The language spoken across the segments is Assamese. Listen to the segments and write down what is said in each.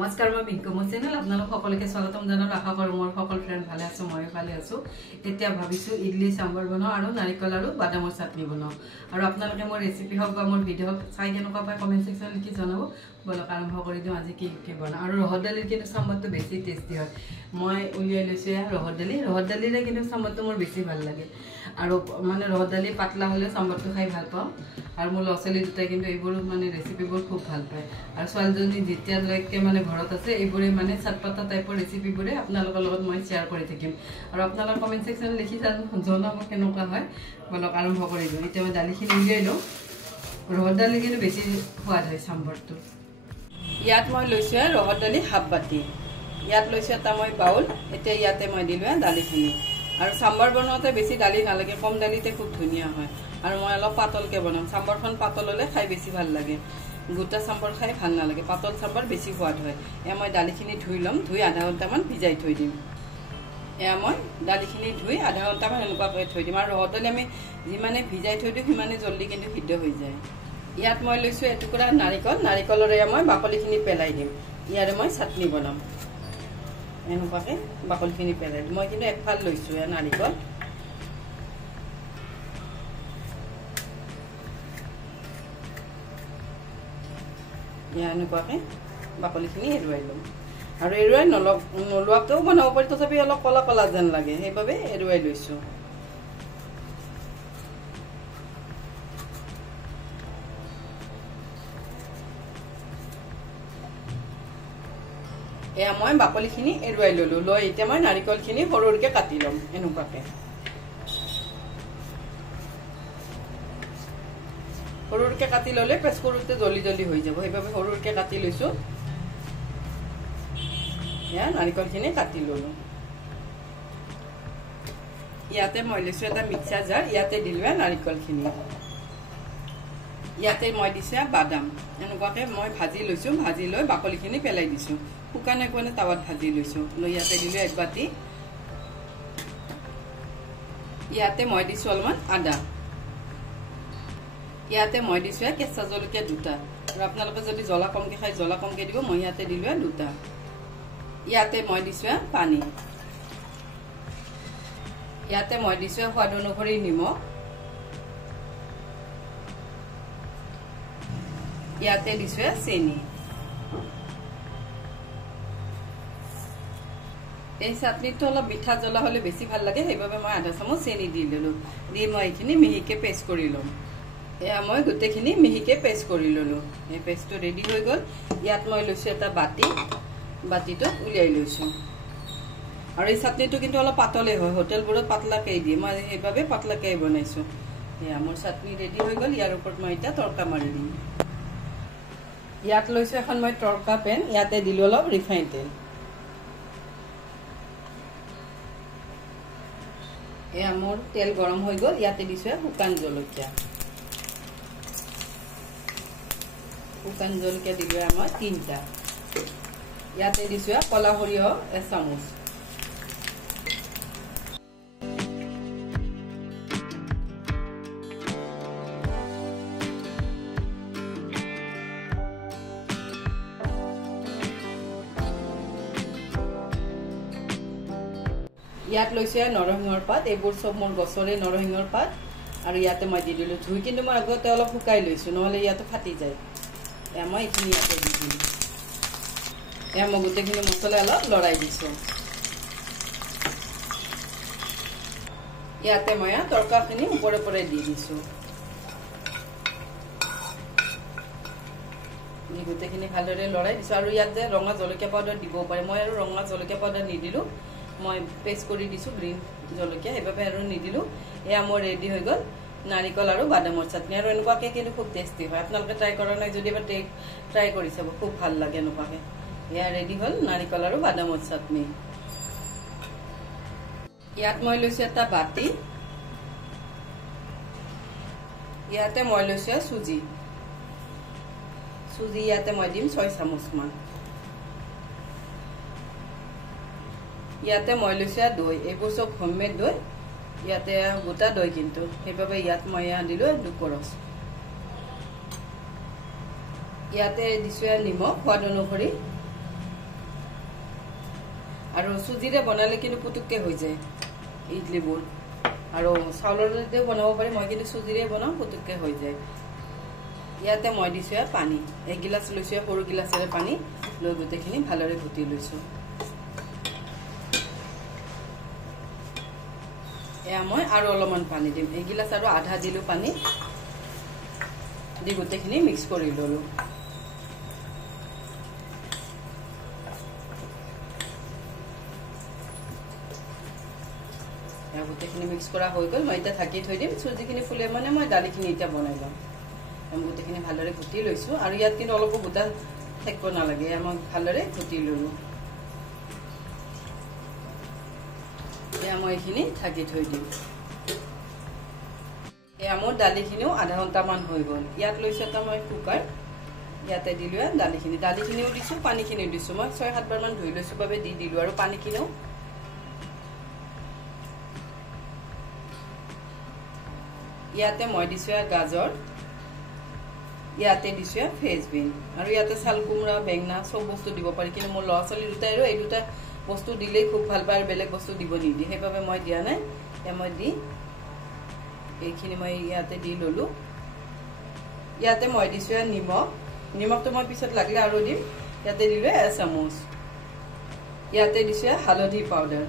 নমস্কাৰ মই বিজ্ঞ মোৰ চেনেল আপোনালোক সকলোকে স্বাগতম জনালো আশা কৰো মোৰ সকল ফ্ৰেন্ড ভালে আছে মই ভালে আছো এতিয়া ভাবিছো ইডলি সাম্বাৰ বনাও আৰু নাৰিকল আৰু বাদামৰ চাটনি বনাও আৰু আপোনালোকে মোৰ ৰেচিপি হক বা মোৰ ভিডিও চাই কেনেকুৱা পায় কমেন্ট সেকশনত লিখি জনাব বলক আৰম্ভ কৰি দিও আজি কি বনাও আৰু ৰহৰ দালিৰ কিন্তু সাম্বাৰটো বেছি টেস্টি হয় মই উলিয়াই লৈছো ৰহৰ দালিৰে কিন্তু সাম্বাৰটো মোৰ বেছি ভাল লাগে আৰু মানে ৰহৰ দালি পাতলা হলে সাম্বাৰটো খাই ভাল পাও আৰু মোৰ লছলি দুটাই কিন্তু এইবোৰ মানে ৰেচিপিবোৰ খুব ভাল পায় আৰু ছোৱালীজনী যেতিয়ালৈকে মানে ঘৰত আছে এইবোৰে মানে চাটপাতা টাইপৰ ৰেচিপিবোৰে আপোনালোকৰ লগত মই শেয়াৰ কৰি থাকিম আৰু আপোনালোকৰ কমেন্ট সেকশনত লিখি জনাব কেনেকুৱা হয় বলক আৰম্ভ কৰি দিও এতিয়া মই দালিখিনি উলিয়াই লওঁ ৰহৰ দালি কিন্তু বেছি সোৱাদ হয় সাম্বাৰটো ইয়াত মই লৈছো ৰহৰ দালি হাফ বাটি ইয়াত লৈছো এটা মই বাউল এতিয়া ইয়াতে মই দিলো দালিখিনি আৰু সাম্বাৰ বনাওতে বেছি দালি নালাগে কম দালিতে খুব ধুনিয়া হয় আৰু মই অলপ পাতলকে বনাম সাম্বাৰখন পাতল হলে খাই বেছি ভাল লাগে গোটা সাম্বাৰ খাই ভাল নালাগে পাতল সাম্বাৰ বেছি সোৱাদ হয় এ মই দালিখিনি ধুই লম ধুই আধা ঘণ্টামান ভিজাই থৈ দিম এয়া মই দালিখিনি ধুই আধা ঘণ্টামান এনেকুৱাকৈ থৈ দিম আৰু ৰহৰ দালি আমি যিমানে ভিজাই থৈ দিও সিমানে জলদি কিন্তু সিদ্ধ হৈ যায় ইয়াত মই লৈছো এটুকুৰা নাৰিকলৰে মই বাকলিখিনি পেলাই দিম ইয়াৰে মই চাটনি বনাম এনেকুৱাকৈ বাকলিখিনি পেলাই দিম মই কিন্তু একফাল লৈছো নাৰিকল এনেকুৱাকৈ বাকলিখিনি এৰুৱাই লম আৰু এৰুৱাই নলোৱাকেও বনাব পাৰি তথাপি অলপ কলা কলা যেন লাগে সেইবাবে এৰুৱাই লৈছো এয়া মই বাকলিখিনি এৰুৱাই ললো লৈ এতিয়া মই নাৰিকলখিনি সৰুকৈ কাটি লম এনেকুৱাকৈ সৰুকৈ কাটি ললে প্ৰেছ কৰোতে জলদি হৈ যাব সেইবাবে সৰুকৈ কাটি লৈছো এয়া নাৰিকলখিনি কাটি ললো ইয়াতে মই লৈছো এটা মিক্সাৰ জাৰ ইয়াতে দিলো নাৰিকলখিনি ইয়াতে মই দিছো বাদাম এনেকুৱাকৈ মই ভাজি লৈছো ভাজি লৈ বাকলিখিনি পেলাই দিছো শুকানে কোনে তাৱাত ভাজি লৈছো লৈ ইয়াতে দিলো এক বাটি ইয়াতে মই দিছো অলপমান আদা ইয়াতে মই দিছো কেঁচা জলকীয়া দুটা আৰু আপোনালোকে যদি জ্বলা কমকে খাই জ্বলা কমকে দিব মই ইয়াতে দিলো দুটা ইয়াতে মই দিছো পানী ইয়াতে মই দিছো সোৱাদ অনুসৰি নিমখ ইয়াতে দিছো চেনি এই চাটনিটো অলপ মিঠা জ্বলা হলে বেছি ভাল লাগে সেইবাবে মই আধা চামুচ চেনি দি ললো দি মই এইখিনি মিহিকে পেষ্ট কৰি লম এয়া মই গোটেইখিনি মিহিকে পেষ্ট কৰি ললো এই পেষ্টটো ৰেডি হৈ গল ইয়াত মই লৈছো এটা বাটিটো উলিয়াই লৈছো আৰু এই চাটনিটো কিন্তু অলপ পাতলে হয় হোটেলবোৰত পাতলাকৈ দিয়ে মই সেইবাবে পাতলাকৈ বনাইছো এয়া মোৰ চাটনি ৰেডি হৈ গল ইয়াৰ ওপৰত মই এটা তৰকা মাৰি দিম ইয়াত লৈছো এখন মই তৰকা পেন ইয়াতে দিলো অলপ ৰিফাইন তেল এয়া মোৰ তেল গৰম হৈ গল ইয়াতে দিছো শুকান জলকীয়া দিলো মই 3টা ইয়াতে দিছো কলা সৰিয়হ এচামুচ ইয়াত লৈছো নৰসিংহৰ পাত এইবোৰ সব মোৰ গছৰে নৰসিংহৰ পাত আৰু ইয়াতে মই দি দিলো ধুই কিন্তু মই আগতে অলপ শুকাই লৈছো নহলে ইয়াতে ফাটি যায় মই এইখিনি ইয়াতে দি দিম মই গোটেইখিনি মছলা অলপ লৰাই দিছো ইয়াতে মই তৰকাখিনি ওপৰে দি দিছো গোটেইখিনি ভালদৰে লৰাই দিছো আৰু ইয়াতে ৰঙা জলকীয়া পাউডাৰ দিব পাৰে মই আৰু ৰঙা জলকীয়া পাউডাৰ নিদিলো মই পেষ্ট কৰি দিছো গ্ৰীণ জলকীয়া সেইবাবে আৰু নিদিলো এয়া মোৰ ৰেডি হৈ গল নাৰিকল আৰু বাদামৰ চাটনি আৰু এনেকুৱাকৈ কিন্তু খুব টেষ্টি হয় আপোনালোকে ট্ৰাই কৰা নাই যদি এবাৰ ট্ৰাই কৰি চাব খুব ভাল লাগে এনেকুৱাকৈ এয়া ৰেডি হল নাৰিকল আৰু বাদামৰ চাটনি ইয়াত মই লৈছো এটা বাটি ইয়াতে মই লৈছো চুজি ইয়াতে মই দিম 6 চামুচ মান ইয়াতে মই লৈছো দৈ এইবোৰ সব হোমমেড দৈ ইয়াতে গোটা দৈ কিন্তু সেইবাবে ইয়াত মই দিলো দুকৰস ইয়াতে দিছো নিমখ সোৱাদ অনুসৰি আৰু সুজিৰে বনালে কিন্তু পুতুককে হৈ যায় ইডলিবোৰ আৰু চাউলৰেও বনাব পাৰি মই কিন্তু সুজিৰে বনাও পুতুককে হৈ যায় ইয়াতে মই দিছো পানী এক গিলাস লৈছো সৰু গিলাসেৰে পানী লৈ গোটেইখিনি ভালৰে ঘুটি লৈছো এয়া মই আৰু অলপমান পানী দিম এক গিলাস আৰু আধা দিলো পানী দি গোটেইখিনি মিক্স কৰি ললো এয়া গোটেইখিনি মিক্স কৰা হৈ গ'ল মই এটা ঢাকি থৈ দিম সুজিখিনি ফুলে মানে মই দালিখিনি এটা বনাই লম আমি গোটেইখিনি ভালৰে ঘুটি লৈছো আৰু ইয়াত কিন্তু অলপ গোটা থাকিব নালাগে আমি ভালৰে ঘুটি ললো এয়া মই এইখিনি ঢাকি থৈ দিম এয়া মোৰ দালিখিনিও আধা ঘণ্টামান হৈ গ'ল ইয়াত লৈছো এটা মই কুকাৰ ইয়াতে দিলো দালিখিনিও দিছো পানীখিনিও দিছো মই 6-7 বাৰ মান ধুই লৈছো বাবে দি দিলো আৰু পানীখিনিও ইয়াতে মই দিছো গাজৰ ইয়াতে দিছো ফ্ৰেঞ্চবিন আৰু ইয়াতে চাল কুমৰা বেঙনা সব বস্তু দিব পাৰি কিন্তু মোৰ ল'ৰা ছোৱালী দুটাইৰো এই দুটা বস্তু দিলেই খুব ভাল পায় আৰু বেলেগ বস্তু দিব নিদি সেইবাবে মই দিয়া নাই এ মই দি এইখিনি মই ইয়াতে দি ললো ইয়াতে মই দিছো নিমখটো মই পিছত লাগিলে আৰু দিম ইয়াতে দিলো 1 চামুচ ইয়াতে দিছো হালধি পাউডাৰ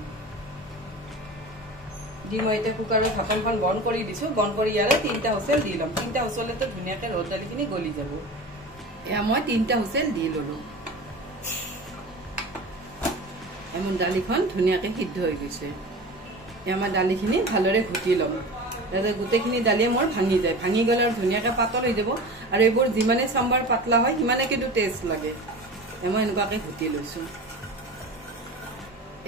দি মই এটা কুকাৰৰ ঢাকনখন বন্ধ কৰি দিছো বন্ধ কৰি ইয়াৰে 3টা হুইসেল দি লম 3টা হুইসেলতে ধুনীয়াকৈ ৰদ দালিখিনি গলি যাব এয়া মই 3টা হুইসেল দি ললো এমন দালিখন ধুনীয়াকৈ সিদ্ধ হৈ গৈছে এয়া মই দালিখিনি ভালৰে ঘুটি লম যাতে গোটেইখিনি দালিয়ে মোৰ ভাঙি যায় ভাঙি গ'লে আৰু ধুনীয়াকৈ পাতল হৈ যাব আৰু এইবোৰ যিমানে চাম্বাৰ পাতলা হয় সিমানে কিন্তু টেষ্ট লাগে মই এনেকুৱাকৈ ঘুটি লৈছো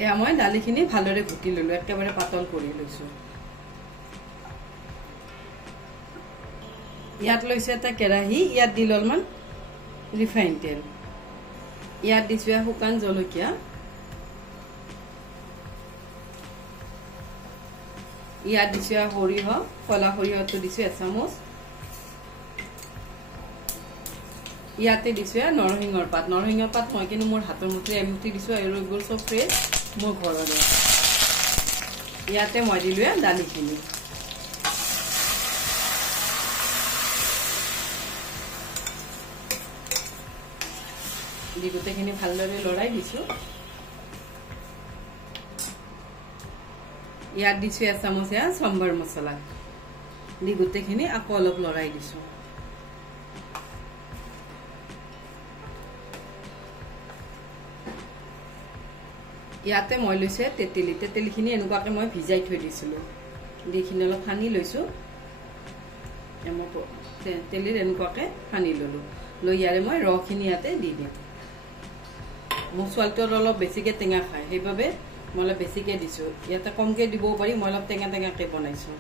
এয়া মই দালিখিনি ভালৰে ঘুটি ললো একেবাৰে পাতল কৰি লৈছো ইয়াত লৈছে এটা কেৰাহী ইয়াত দিল অলমান ৰিফাইন তেল ইয়াত দিছো শুকান জলকীয়া ইয়াত দিছো সৰিয়হ কলা সৰিয়হটো দিছো 1 চামুচ ইয়াতে দিছো নৰসিংহৰ পাত মই কিন্তু মোৰ হাতৰ মুঠি এমুঠি দিছো আৰু এইবোৰ সব ফ্ৰেছ মোৰ ঘৰৰে ইয়াতে মই দিলো দালিখিনি দি গোটেইখিনি ভালদৰে লৰাই দিছো ইয়াত দিছো 1 চামুচ সম্বাৰ মছলা দি গোটেইখিনি আকৌ অলপ লৰাই দিছো ইয়াতে মই লৈছে তেতেলিখিনি এনেকুৱাকৈ মই ভিজাই থৈ দিছিলো দিখিনি অলপ সানি লৈছো তেলিৰ এনেকুৱাকৈ সানি ললো লৈ ইয়াৰে মই ৰখিনি ইয়াতে দি দিম মোৰ ছোৱালীটোৰ অলপ বেছিকে টেঙা খায় সেইবাবে মই অলপ বেছিকে দিছো ইয়াতে কমকে দিবও পাৰি মই অলপ টেঙাকে বনাইছো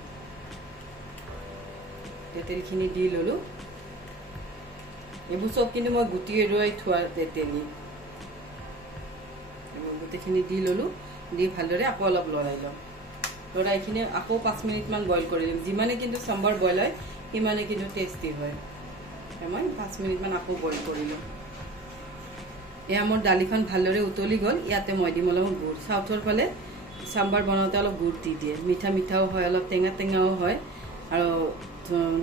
তেতেলিখিনি দি ললো এইবোৰ সব কিন্তু মই গুটি এৰুৱাই থোৱা তেতেলি গোটেইখিনি দি ললো দি ভালদৰে আকৌ অলপ লৰাই লম লৰাইখিনি আকৌ 5 মিনিট মান বইল কৰি দিম যিমানে কিন্তু সম্বাৰ বইল হয় সিমানে কিন্তু টেষ্টি হয় মই 5 মিনিট মান আকৌ বইল কৰিলো এয়া মোৰ দালিখন ভালদৰে উতলি গল ইয়াতে মই দিম অলপ গুড় সাউথৰ ফালে সম্বাৰ বনাওঁতে অলপ গুড় দি দিয়ে মিঠাও হয় অলপ টেঙাও হয় আৰু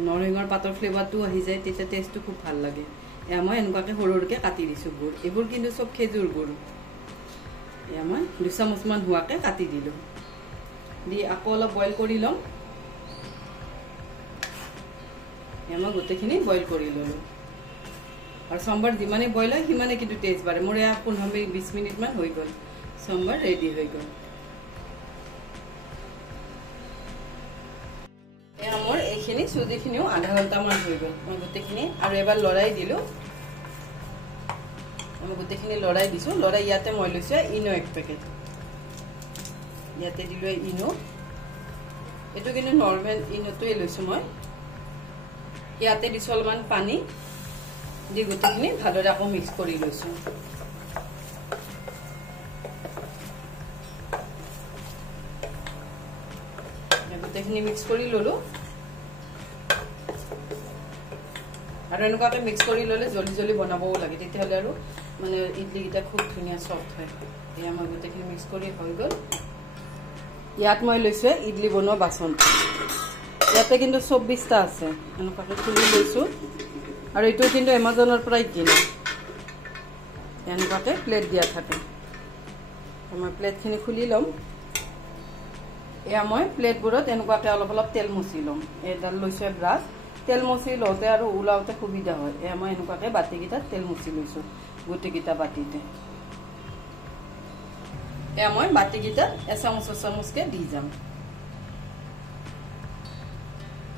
নৰসিংহৰ পাতৰ ফ্লেভাৰটো আহি যায় তেতিয়া টেষ্টটো খুব ভাল লাগে এয়া মই এনেকুৱাকৈ সৰুকৈ কাটি দিছো গুড় এইবোৰ কিন্তু সব খেজুৰ গুড় এয়া মই 2 চামুচ মান হোৱাকৈ কাটি দিলো দি আকৌ অলপ বইল কৰি লম এয়া মই গোটেইখিনি বইল কৰি ললো আৰু সম্বাৰ যিমানে বইল হয় সিমানে কিন্তু টেষ্ট বাঢ়ে মোৰ এয়া 15-20 মিনিট মান হৈ গ'ল সম্বাৰ ৰেডি হৈ গ'ল এয়া মোৰ এইখিনি সুজিখিনিও আধা ঘণ্টামান হৈ গ'ল মই গোটেইখিনি আৰু এবাৰ লৰাই দিলো আমি গোটেইখিনি লৰাই দিছো লৰাই ইয়াতে মই লৈছো ইনো 1 পেকেট ইয়াতে দিলো ইনো এটো কিন্তু নরমাল ইনোটোই লৈছো মই ইয়াতে দিছো অলমান পানী দি গোটেইখিনি ভালদৰে আকৌ মিক্স কৰি লৈছো গোটেইখিনি মিক্স কৰি ললো আৰু এনেকুৱাকে মিক্স কৰি ল'লে জলদি জলদি বনাবও লাগে তেতিয়াহ'লে আৰু মানে ইডলিকেইটা খুব ধুনীয়া চফ্ট হয় এয়া মই গোটেইখিনি মিক্স কৰি হৈ গ'ল ইয়াত মই লৈছোঁ ইডলি বনোৱা বাচন ইয়াতে কিন্তু 24টা আছে এনেকুৱাকে খুলি লৈছোঁ আৰু এইটো কিন্তু এমাজনৰ পৰাই কিনা এনেকুৱাকে প্লেট দিয়া থাকে মই প্লেটখিনি খুলি ল'ম এয়া মই প্লেটবোৰত এনেকুৱাকে অলপ অলপ তেল মুচি ল'ম এইডাল লৈছোঁ ব্ৰাছ তেল মুচি লওঁতে আৰু ওলাওঁতে সুবিধা হয় এয়া মই এনেকুৱাকে বাতিকেইটাত তেল মুচি লৈছোঁ গোটেইকেইটা বাতিতে এয়া মই বাতিকেইটাত এচামুচকে দি যাম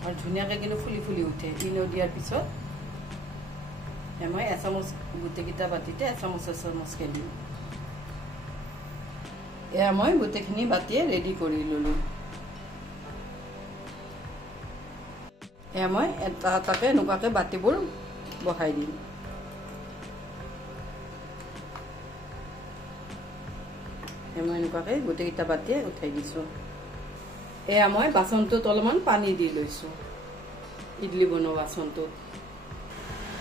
আৰু ধুনীয়াকৈ কিন্তু ফুলি ফুলি উঠে ইনো দিয়াৰ পিছত মই এচামুচ গোটেইকেইটা বাতিতে এচামুচকে দিম এয়া মই গোটেইখিনি বাতিয়ে ৰেডি কৰি ল'লোঁ এয়া মই এটা এটাকে এনেকুৱাকে বাতিবোৰ বহাই দিম মই এনেকুৱাকে গোটেইকেইটা বাতিয়ে উঠাই দিছোঁ এয়া মই বাচনটোত অলপমান পানী দি লৈছোঁ ইডলি বনোৱা বাচনটোত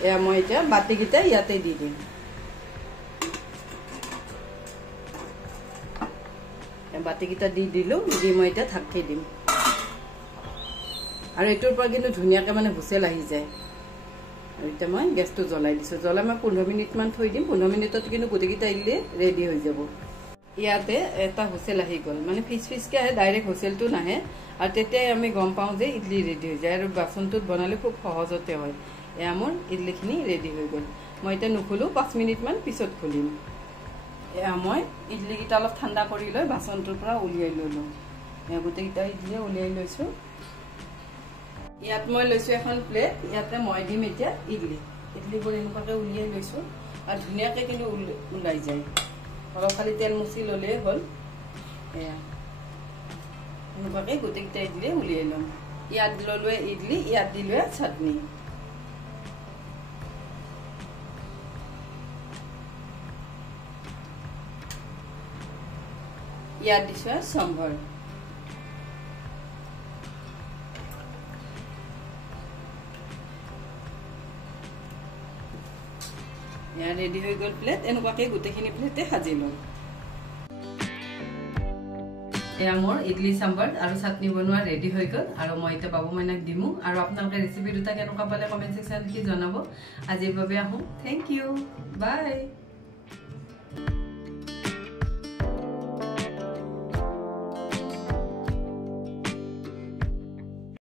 এয়া মই এতিয়া বাতিকেইটা ইয়াতে দি দিম বাতিকেইটা দি দিলোঁ দি মই এতিয়া ঢাকি দিম আৰু এইটোৰ পৰা কিন্তু ধুনীয়াকৈ মানে হুচেল আহি যায় আৰু এতিয়া মই গেছটো জ্বলাই দিছোঁ জ্বলাই মই 15 মিনিটমান থৈ দিম 15 মিনিটত কিন্তু গোটেইকেইটা ইডলি ৰেডি হৈ যাব ইয়াতে এটা হুচেল আহি গ'ল মানে ফিচকে আহে ডাইৰেক্ট হুচেলটো নাহে আৰু তেতিয়াই আমি গম পাওঁ যে ইডলি ৰেডি হৈ যায় আৰু বাচনটোত বনালে খুব সহজতে হয় এয়া মোৰ ইডলিখিনি ৰেডি হৈ গ'ল মই এতিয়া নুখুলোঁ 5 মিনিটমান পিছত খুলিম এয়া মই ইডলিকেইটা অলপ ঠাণ্ডা কৰি লৈ বাচনটোৰ পৰা উলিয়াই ল'লোঁ এয়া গোটেইকেইটা ইডলি উলিয়াই লৈছোঁ ইয়াত মই লৈছোঁ এখন প্লেট ইয়াতে মই দিম এতিয়া ইডলিবোৰ এনেকুৱাকৈ উলিয়াই লৈছোঁ আৰু ধুনীয়াকৈ কিন্তু ওলাই যায় অলপ খালি তেল মুচি ল'লেই হ'ল এয়া এনেকুৱাকৈ গোটেইকেইটা ইডলি উলিয়াই ল'ম ইয়াত ল'লোৱে ইডলি ইয়াত দিলোৱে চাটনি ইয়াত দিছোঁ সম্ভাৰ এয়া ৰেডি হৈ গ'ল প্লেট এনেকুৱাকৈ গোটেইখিনি প্লেটে সাজি ল'ম এয়া মোৰ ইডলি চাম্বাৰ আৰু চাটনি বনোৱা ৰেডি হৈ গ'ল আৰু মই এতিয়া বাবু মাইনাক দিমো আৰু আপোনালোকে ৰেচিপি দুটা কেনেকুৱা পালে কমেণ্ট ছেকশ্যনত লিখি জনাব আজিৰ বাবে আহোঁ থেংক ইউ বাই